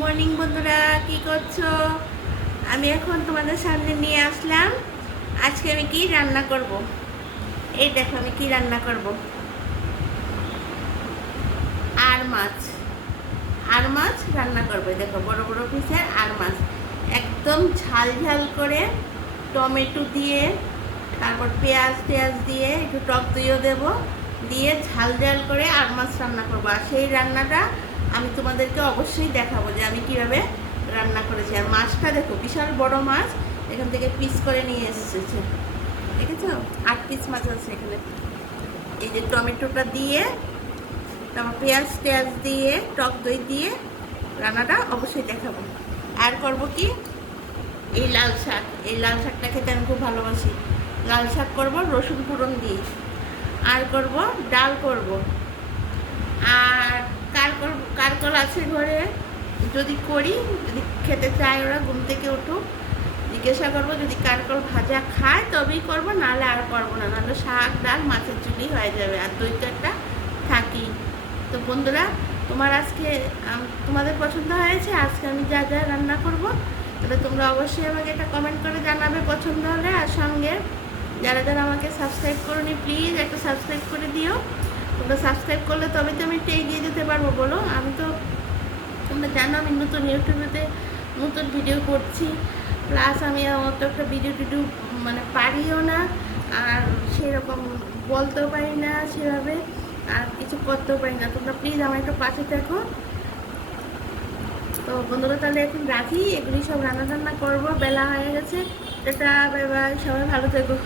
Morning বন্ধুরা, কি করছো? আমি এখন তোমাদের সামনে নিয়ে আসলাম। আজকে আমি কি রান্না করব। এই দেখো আমি কি রান্না করব। আর মাছ রান্না করবো। দেখো বড় বড় পিসের আর মাছ, একদম ঝাল ঝাল করে টমেটো দিয়ে, তারপর পেঁয়াজ দিয়ে একটু টক দইও দেবো, দিয়ে ঝাল ঝাল করে আর মাছ রান্না করবো। আর সেই রান্নাটা আমি তোমাদেরকে অবশ্যই দেখাবো যে আমি কিভাবে রান্না করেছি। আর মাছটা দেখো, বিশাল বড় মাছ, এখান থেকে পিস করে নিয়ে এসেছে, দেখেছো? 8 পিস মাছ আছে এখানে। এই যে টমেটোটা দিয়ে, তারপর পেঁয়াজ দিয়ে, টক দই দিয়ে রান্নাটা অবশ্যই দেখাবো। আর করব কি, এই লাল শাকটা খেতে আমি খুব ভালোবাসি। লাল শাক করবো রসুন ফোড়ন দিয়ে। আর করব ডাল করব। আর কারকল আছে ঘরে, যদি করি, যদি খেতে চায় ওরা ঘুম থেকে উঠুক, জিজ্ঞাসা করবো। যদি কারকল ভাজা খায় তবেই করবো, নাহলে আর করবো না। নাহলে শাক ডাল মাছের ঝুলি হয়ে যাবে, আর দই তো একটা থাকি। তো বন্ধুরা, তোমাদের পছন্দ হয়েছে আজকে আমি যা যা রান্না করব? তবে তোমরা অবশ্যই আমাকে একটা কমেন্ট করে জানাবে পছন্দ হলে। আর সঙ্গে যারা যারা আমাকে সাবস্ক্রাইব করোনি, প্লিজ একটা সাবস্ক্রাইব করে দিও। তোমরা সাবস্ক্রাইব করলে তবে তো আমি একটু এগিয়ে যেতে পারবো, বলো? আমি তো, তোমরা জানো আমি নতুন ইউটিউবেতে নতুন ভিডিও করছি, প্লাস আমি অত একটা ভিডিও টিডিও মানে পারিও না, আর সেরকম বলতেও পারি না সেভাবে, আর কিছু করতেও পারি না। তোমরা প্লিজ আমার একটু পাশে থাকো। তো বন্ধুরা, তাহলে এখন রাখি, এগুলি সব রান্না করবো, বেলা হয়ে গেছে। টাটা, বাই বাই, সবাই ভালো থেকো।